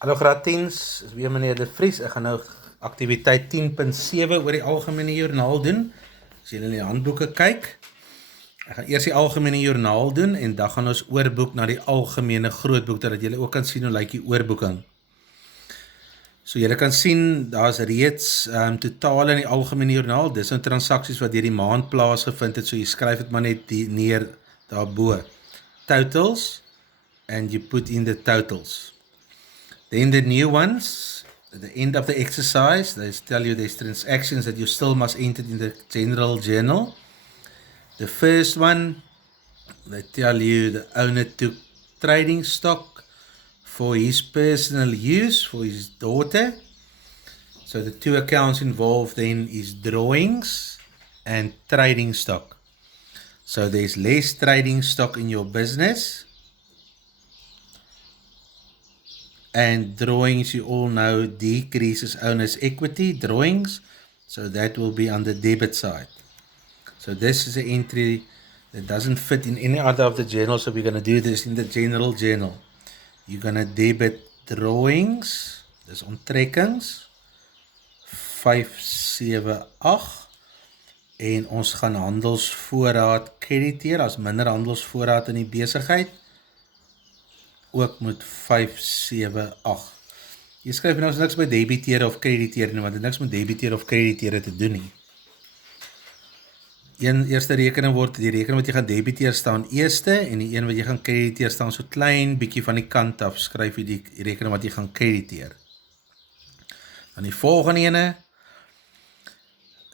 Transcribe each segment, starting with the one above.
Hallo Gr.10's, is weer meneer De Vries. Ek gaan nou aktiwiteit 10.7 oor die algemene joernaal doen. As julle in die handboeke kyk, ek gaan eers die algemene joernaal doen en dan gaan ons oorboek na die algemene grootboek, dat julle ook kan sien hoe lyk die oorboeking. So julle kan sien, daar is reeds totaal in die algemene joernaal. Dis nou transaksies wat deur die maand plaasgevind het, so jy skryf dit maar net neer daarbo. Totals, and you put in the totals. Then the new ones, at the end of the exercise, they tell you there's transactions that you still must enter in the general journal. The first one, they tell you the owner took trading stock for his personal use, for his daughter. So the two accounts involved then is drawings and trading stock. So there's less trading stock in your business. And drawings, you all know, decreases owner's equity, drawings. So that will be on the debit side. So this is an entry that doesn't fit in any other of the journals. So we're going to do this in the general journal. You're going to debit drawings, dis onttrekkings, 578. En ons gaan handelsvoorraad krediteer, as minder handelsvoorraad in die besigheid. Ook moet 578. Jy skryf nou niks by debiteer of krediteer nie, want dit niks met debiteer of krediteer te doen nie. Eerste rekening word, die rekening wat jy gaan debiteer staan eerste, en die een wat jy gaan krediteer staan so klein bietjie van die kant af, skryf jy die rekening wat jy gaan krediteer. Dan die volgende ene,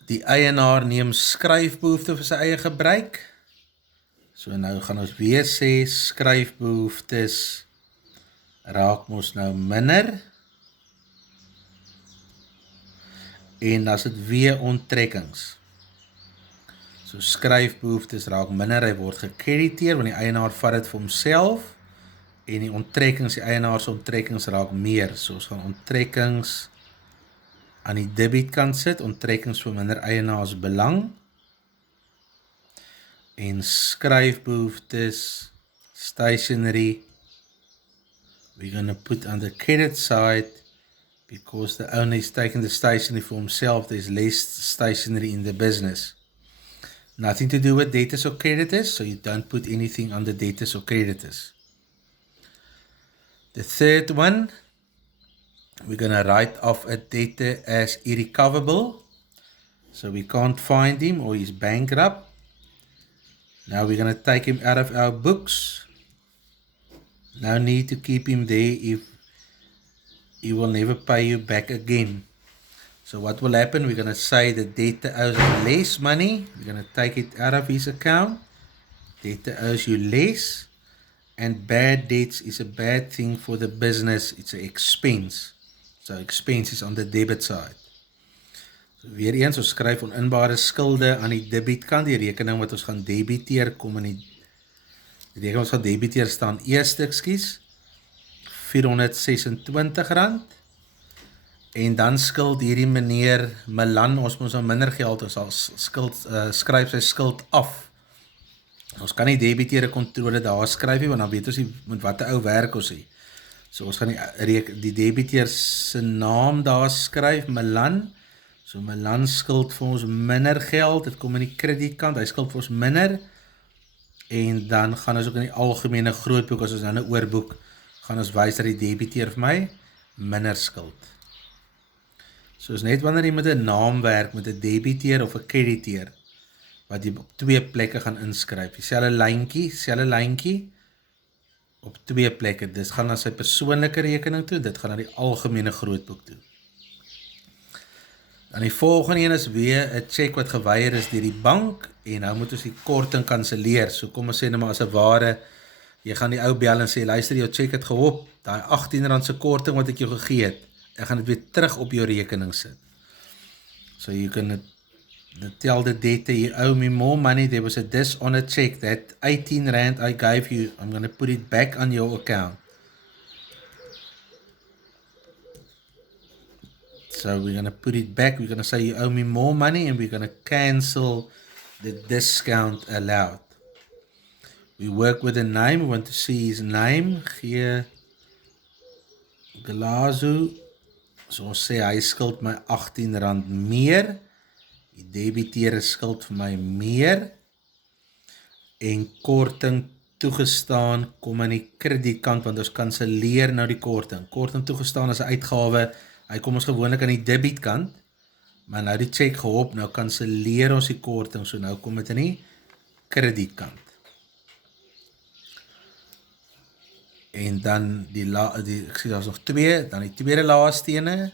die eienaar neem skryfbehoefte vir sy eie gebruik. So nou gaan ons weer sê, skryfbehoeftes raak mos nou minder, en as dit weer onttrekkings. So skryfbehoeftes raak minder, hy word gekrediteer, want die eienaar vat dit vir homself, en die onttrekkings, die eienaars onttrekkings raak meer. So ons gaan onttrekkings aan die debietkant sit, onttrekkings vir minder eienaars belang, en skryfbehoeftes, stationery, we're going to put on the credit side, because the owner is taking the stationery for himself, there's less stationery in the business. Nothing to do with debtors or creditors, so you don't put anything on the debtors or creditors. The third one, we're going to write off a debtor as irrecoverable, so we can't find him or he's bankrupt. Now we're going to take him out of our books. No need to keep him there if he will never pay you back again. So what will happen? We're going to say the debtor owes us less money. We're going to take it out of his account. Debtor owes you less. And bad debts is a bad thing for the business. It's an expense. So expense is on the debit side. So weer eens, ons skryf oninbare skulde aan die debietkant. Die rekening wat ons gaan debiteer, kom in die rekening wat ons gaan debiteer staan eerste, ekskuus, R426. En dan skuld hierdie meneer Milan, ons moet ons minder geld, ons sal skryf sy skuld af. Ons kan nie debiteer kontrole daar skryf nie, want dan weet ons nie met wat 'n ou werk ons het. So ons gaan die debiteer se naam daar skryf, Milan. So Milan skuld vir ons minder geld, dit kom in die kredietkant, hy skuld vir ons minder. En dan gaan ons ook in die algemene grootboek, as ons nou 'n oorboek, gaan ons wys dat die debiteer vir my minder skuld. So is net wanneer jy met 'n naam werk, met 'n debiteer of 'n krediteer, wat jy op twee plekke gaan inskryf. Dieselfde lyntjie, op twee plekke. Dit gaan na sy persoonlike rekening toe, dit gaan na die algemene grootboek toe. Dan die volgende een is weer 'n cheque wat geweier is deur die bank, en nou moet ons die korting kanselleer. So kom ons sê nou maar as 'n ware, jy gaan die ou bel en sê, luister, jou cheque het gehop, daai R18 se korting wat ek jou gegee het, ek gaan dit weer terug op jou rekening sit. So you can tell the debtor, you owe me more money, there was a dishonored check, that R18 I gave you, I'm going to put it back on your account. So we're going to put it back, we're going to say you owe me more money, and we're going to cancel the discount allowed. We work with a name, we want to see his name, Glazo, so ons sê hy skuld my R18 meer, die debiteer skuld vir my meer, en korting toegestaan kom aan die kredietkant, want ons kanselleer nou die korting. Korting toegestaan is 'n uitgawe, hy kom ons gewoonlik aan die debietkant, maar nou die check gehop, nou kanselleer ons die korting, so nou kom dit aan die kredietkant. En dan ek sê daar's nog 2, dan die tweede laaste ene,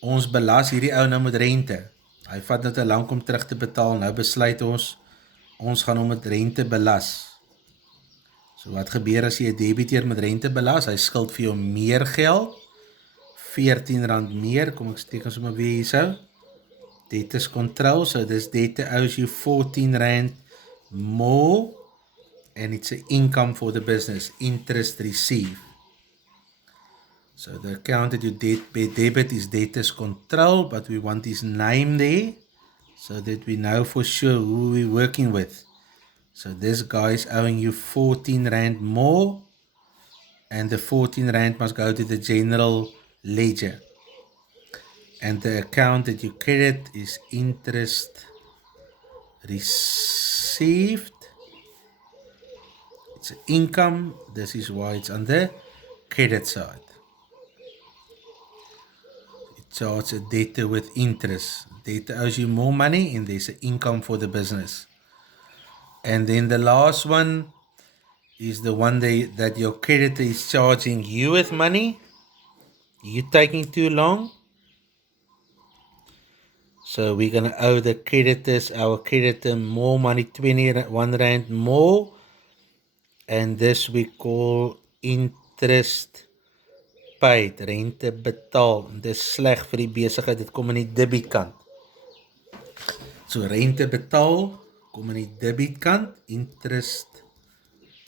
ons belas hierdie ou nou met rente. Hy vat nou te lank om terug te betaal, nou besluit ons gaan hom met rente belas. So wat gebeur as jy 'n debiteer met rente belas? Hy skuld vir jou meer geld, R14 meer, kom ek teken sommer weer hierso. Debtors control, so this debtor owes you R14 more, and it's an income for the business, interest received. So the account that you debit is debtors control, but we want his name there, so that we know for sure who we're working with. So this guy is owing you R14 more, and the R14 must go to the general ledger. And the account that you credit is interest received. It's an income, this is why it's on the credit side. It charges a debtor with interest. Debtor owes you more money, and there's an income for the business. And then the last one is the one that your creditor is charging you with money. You're taking too long. So we're going to owe our creditor more money, R21 more. And this we call interest paid, rente betaal. Dis sleg vir die besigheid, dit kom in die debietkant. So rente betaal kom in die debietkant, interest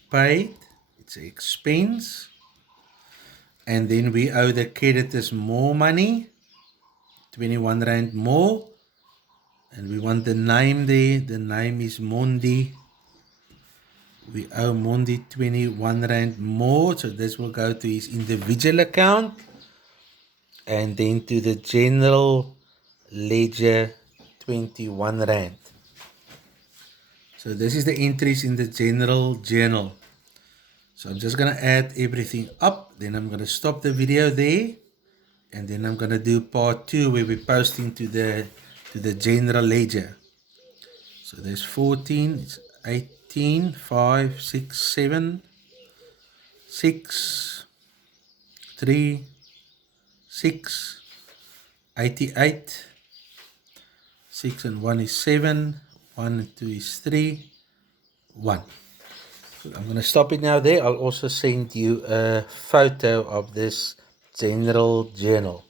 paid, it's an expense. And then we owe the creditors more money, R21 more. And we want the name there, the name is Mondi. We owe Mondi R21 more, so this will go to his individual account. And then to the general ledger, R21. So this is the entries in the general journal. So I'm just going to add everything up, then I'm going to stop the video there, and then I'm going to do part 2 where we're posting to the general ledger. So there's 14, it's 18, 5, 6, 7, 6, 3, 6, 88, 6 and 1 is 7, 1 and 2 is 3, 1. So I'm going to stop it now there. I'll also send you a photo of this general journal.